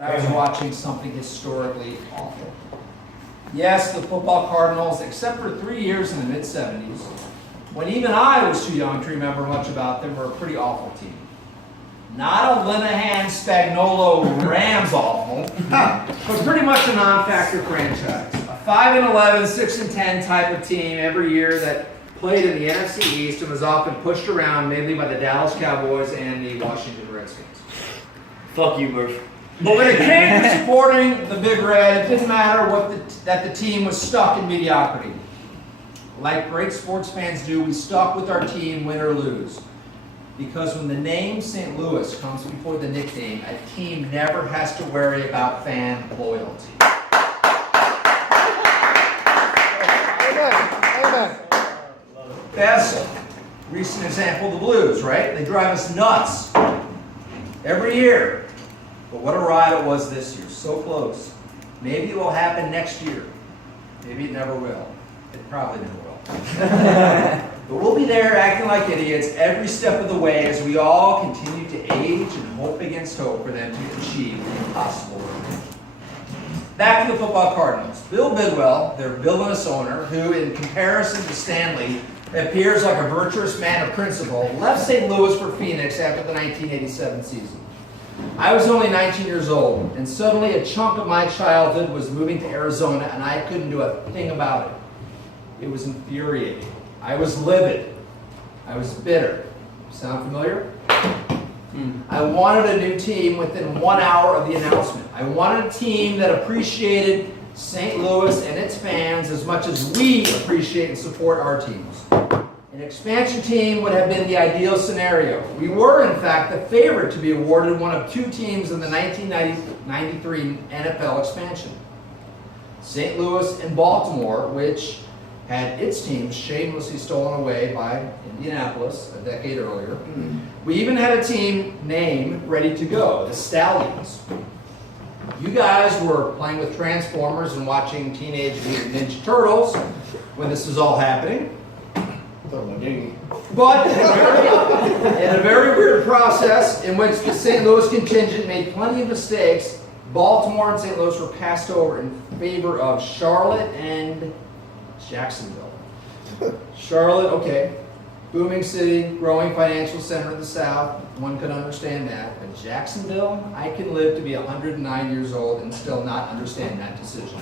I was watching something historically awful. Yes, the football Cardinals, except for 3 years in the mid-'70s, when even I was too young to remember much about them, were a pretty awful team. Not a Linehan Spagnuolo Rams awful, but pretty much a non-factor franchise. A 5-11, 6-10 type of team every year that played in the NFC East and was often pushed around mainly by the Dallas Cowboys and the Washington Redskins. Fuck you, Murph. But when it came to supporting the Big Red, it didn't matter that the team was stuck in mediocrity. Like great sports fans do, we stuck with our team, win or lose. Because when the name St. Louis comes before the nickname, a team never has to worry about fan loyalty. Amen. Best recent example, the Blues, right? They drive us nuts every year. But what a ride it was this year. So close. Maybe it will happen next year. Maybe it never will. It probably never will. But we'll be there acting like idiots every step of the way as we all continue to age and hope against hope for them to achieve the impossible. Back to the football Cardinals. Bill Bidwell, their villainous owner, who in comparison to Stanley appears like a virtuous man of principle, left St. Louis for Phoenix after the 1987 season. I was only 19 years old, and suddenly a chunk of my childhood was moving to Arizona, and I couldn't do a thing about it. It was infuriating. I was livid. I was bitter. Sound familiar? I wanted a new team within 1 hour of the announcement. I wanted a team that appreciated St. Louis and its fans as much as we appreciate and support our teams. An expansion team would have been the ideal scenario. We were, in fact, the favorite to be awarded one of two teams in the 1993 NFL expansion. St. Louis and Baltimore, which had its teams shamelessly stolen away by Indianapolis a decade earlier. We even had a team name ready to go, the Stallions. You guys were playing with Transformers and watching Teenage Mutant Ninja Turtles when this was all happening. But in a very weird process in which the St. Louis contingent made plenty of mistakes, Baltimore and St. Louis were passed over in favor of Charlotte and Jacksonville. Charlotte, okay. Booming city, growing financial center of the South. One could understand that. But Jacksonville, I can live to be 109 years old and still not understand that decision.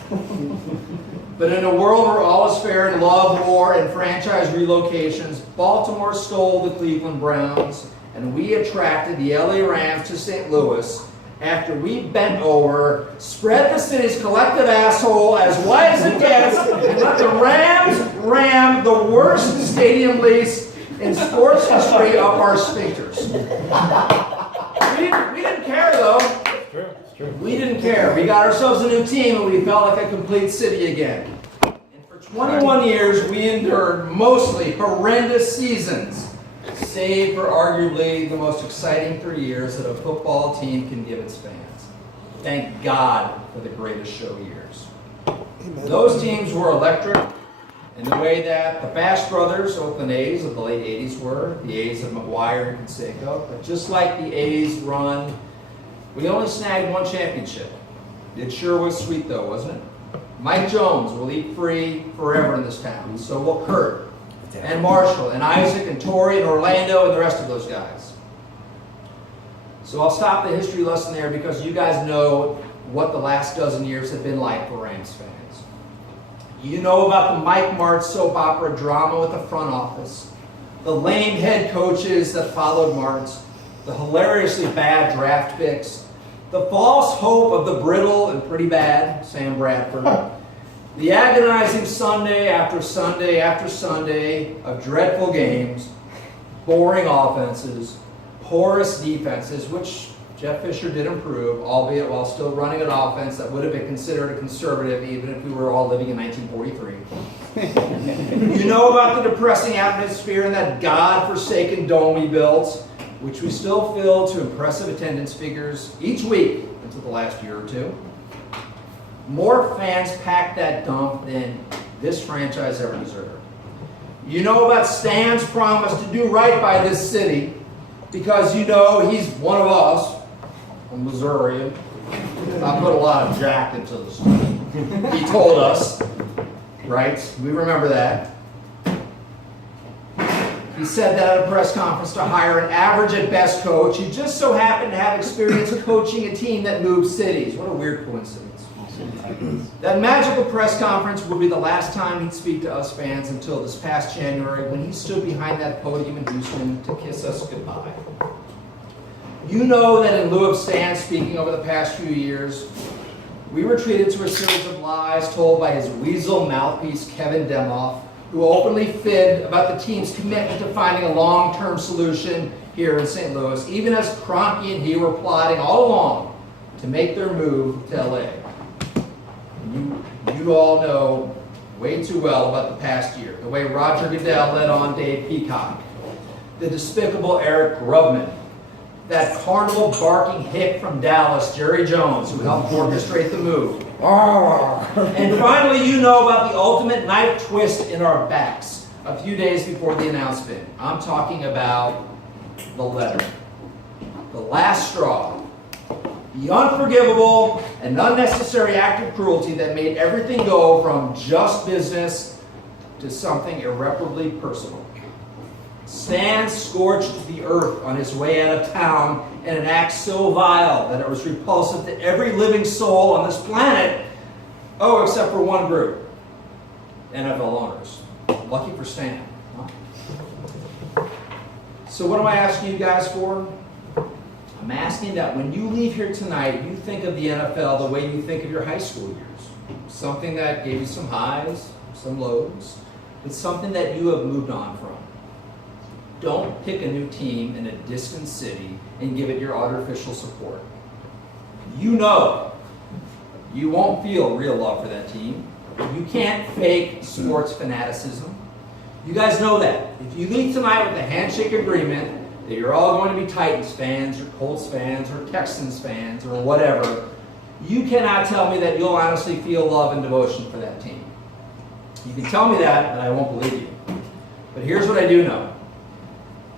But in a world where all is fair in love, war, and franchise relocations, Baltimore stole the Cleveland Browns, and we attracted the LA Rams to St. Louis after we bent over, spread the city's collective asshole as wide as it gets, and let the Rams ram the worst stadium lease in sports history up our sphincters. We didn't care, though. It's true. We didn't care. We got ourselves a new team, and we felt like a complete city again. And for 21 years, we endured mostly horrendous seasons, save for arguably the most exciting 3 years that a football team can give its fans. Thank God for the greatest show years. Those teams were electric in the way that the Bash Brothers, Oakland A's of the late 80s were, the A's of McGuire and Canseco. But just like the A's run, we only snagged one championship. It sure was sweet though, wasn't it? Mike Jones will eat free forever in this town. So will Kurt and Marshall and Isaac and Torrey and Orlando and the rest of those guys. So I'll stop the history lesson there because you guys know what the last dozen years have been like for Rams fans. You know about the Mike Martz soap opera drama with the front office, the lame head coaches that followed Martz, the hilariously bad draft picks, the false hope of the brittle and pretty bad Sam Bradford, the agonizing Sunday after Sunday after Sunday of dreadful games, boring offenses, porous defenses, which Jeff Fisher did improve, albeit while still running an offense that would have been considered a conservative even if we were all living in 1943. You know about the depressing atmosphere in that God-forsaken dome we built, which we still fill to impressive attendance figures each week until the last year or two. More fans packed that dump than this franchise ever deserved. You know about Stan's promise to do right by this city because you know he's one of us, a Missourian. I put a lot of jack into this. He told us, right? We remember that. He said that at a press conference to hire an average at best coach who just so happened to have experience coaching a team that moved cities. What a weird coincidence. That magical press conference would be the last time he'd speak to us fans until this past January when he stood behind that podium in Houston to kiss us goodbye. You know that in lieu of Stan speaking over the past few years, we were treated to a series of lies told by his weasel mouthpiece, Kevin Demoff, who openly fibbed about the team's commitment to finding a long-term solution here in St. Louis, even as Kroenke and he were plotting all along to make their move to LA. You all know way too well about the past year, the way Roger Goodell led on Dave Peacock, the despicable Eric Grubman, that carnival barking hick from Dallas, Jerry Jones, who helped orchestrate the move. And finally, you know about the ultimate knife twist in our backs a few days before the announcement. I'm talking about the letter. The last straw. The unforgivable and unnecessary act of cruelty that made everything go from just business to something irreparably personal. Stan scorched the earth on his way out of town in an act so vile that it was repulsive to every living soul on this planet. Oh, except for one group. NFL owners. Lucky for Stan. Huh? So what am I asking you guys for? I'm asking that when you leave here tonight, you think of the NFL the way you think of your high school years. Something that gave you some highs, some lows, but something that you have moved on from. Don't pick a new team in a distant city and give it your artificial support. You know you won't feel real love for that team. You can't fake sports fanaticism. You guys know that. If you leave tonight with a handshake agreement that you're all going to be Titans fans or Colts fans or Texans fans or whatever, you cannot tell me that you'll honestly feel love and devotion for that team. You can tell me that, but I won't believe you. But here's what I do know.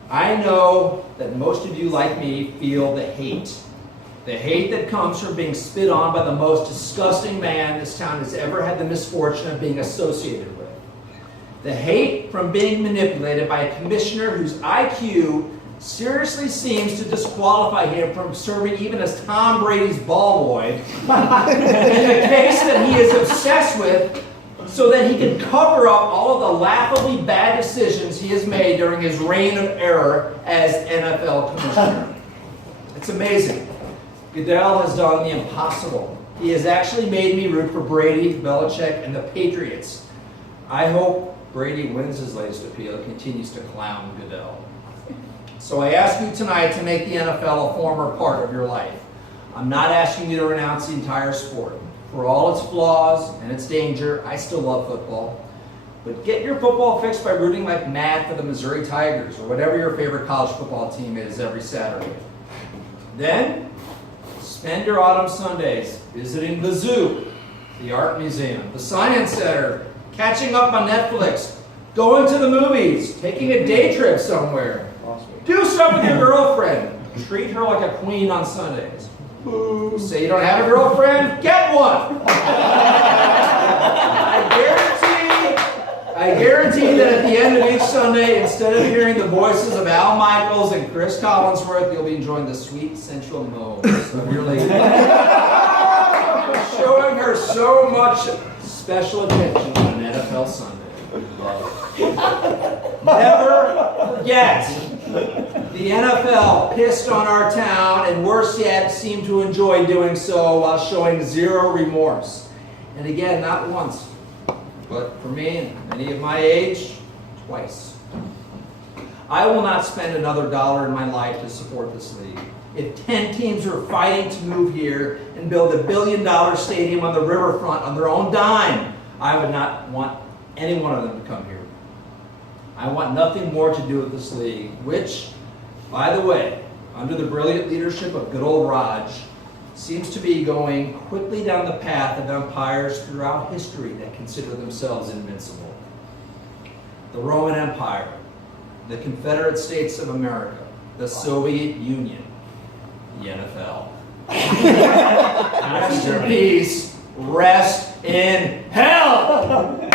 I know that most of you, like me, feel the hate. The hate that comes from being spit on by the most disgusting man this town has ever had the misfortune of being associated with. The hate from being manipulated by a commissioner whose IQ seriously seems to disqualify him from serving even as Tom Brady's ball boy in the case that he is obsessed with, so that he can cover up all of the laughably bad decisions he has made during his reign of error as NFL commissioner. It's amazing. Goodell has done the impossible. He has actually made me root for Brady, Belichick, and the Patriots. I hope Brady wins his latest appeal and continues to clown Goodell. So I ask you tonight to make the NFL a former part of your life. I'm not asking you to renounce the entire sport. For all its flaws and its danger, I still love football. But get your football fix by rooting like mad for the Missouri Tigers or whatever your favorite college football team is every Saturday. Then, spend your autumn Sundays visiting the zoo, the art museum, the science center, catching up on Netflix, going to the movies, taking a day trip somewhere. Do stuff with your girlfriend. Treat her like a queen on Sundays. Say you don't have a girlfriend? Get one! I guarantee that at the end of each Sunday, instead of hearing the voices of Al Michaels and Chris Collinsworth, you'll be enjoying the sweet, sensual moans of your lady. Showing her so much special attention on an NFL Sunday. Never forget. The NFL pissed on our town, and worse yet, seemed to enjoy doing so while showing zero remorse. And again, not once, but for me and many of my age, twice. I will not spend another dollar in my life to support this league. If 10 teams were fighting to move here and build $1 billion stadium on the riverfront on their own dime, I would not want any one of them to come here. I want nothing more to do with this league, which, by the way, under the brilliant leadership of good old Raj, seems to be going quickly down the path of umpires throughout history that consider themselves invincible. The Roman Empire, the Confederate States of America, the Soviet Union, the NFL. Not Rest in peace. Rest in hell.